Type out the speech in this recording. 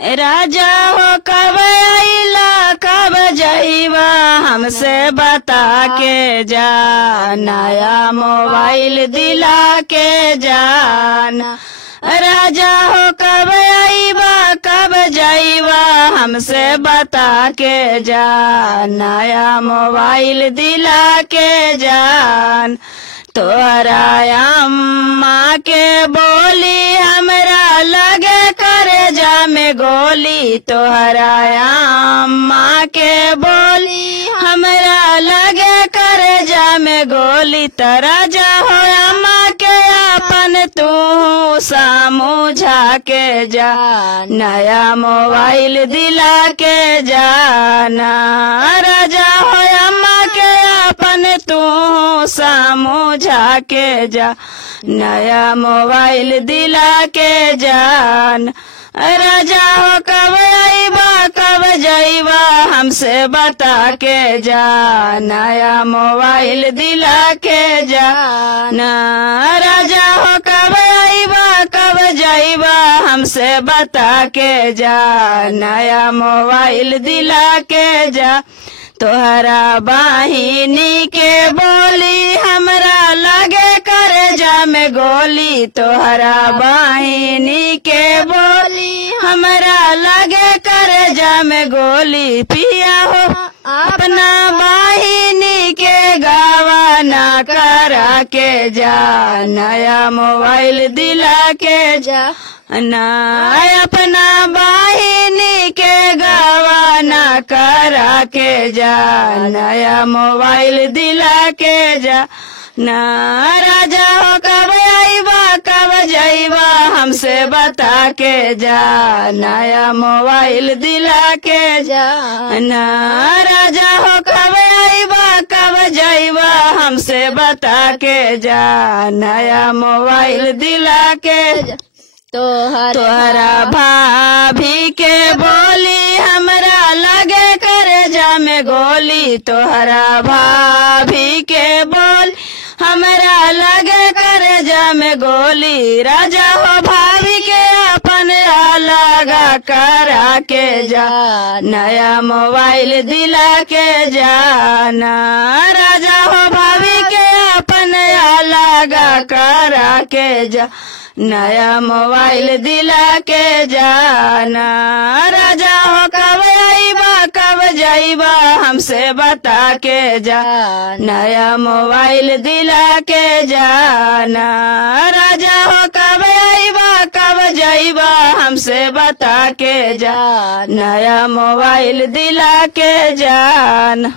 राजा हो कब आइला कब जाइबा हमसे बता के जा, नया मोबाइल दिला के जाना। राजा हो कब आइबा कब जाइबा हमसे बता के जा, नया मोबाइल दिला के जान। तोहरा अम्मा के बोली हमरा लगे करे जा में गोली, तोहरा अम्मा के बोली हमरा लगे करे जा में गोली। राजा हो अम्मा के अपन तू समझा के जा, नया मोबाइल दिला के जाना। राजा हो अम्मा के अपन तू समझा के जा, नया मोबाइल दिला के जान। राजा हो कब आइबा कब जाइबा हमसे बता के जा, नया मोबाइल दिला के जाना। राजा हो कब आइबा कब जाइबा हमसे बता के जा, नया मोबाइल दिला के जा। तोहरा बहिनी के बोली हमरा लगे करे जा में गोली, तोहरा बहिनी के बोली हमरा लगे करे जा में गोली। पिया हो अपना बहिनी के गावा ना करा के जा, नया मोबाइल दिला के जा ना। अपना बहिनी के गावा ना करा के जा, नया मोबाइल दिला के जा ना। राजा हो कब आइबा कब जाइबा हमसे बता के जा, नया मोबाइल दिला के जा ना। राजा हो कब आइबा कब जाइबा हमसे बता के जा, नया मोबाइल दिला के जा। तोहरा भाभी के बोली हमरा लगे करे जा में गोली, तोहरा भाभी के बोल हमरा लगे करे जा में गोली। राजा हो भाभी के अपन लगा करा के जा, नया मोबाइल दिला के जाना। राजा हो भाभी के अपन लगा करा के जा, नया मोबाइल दिला के जाना। राजा हो कब आइबा कब जाइबा हमसे बता के जा, नया मोबाइल दिला के जाना। राजा हो कब आइबा कब जाइबा हमसे बता के जा, नया मोबाइल दिला के जाना।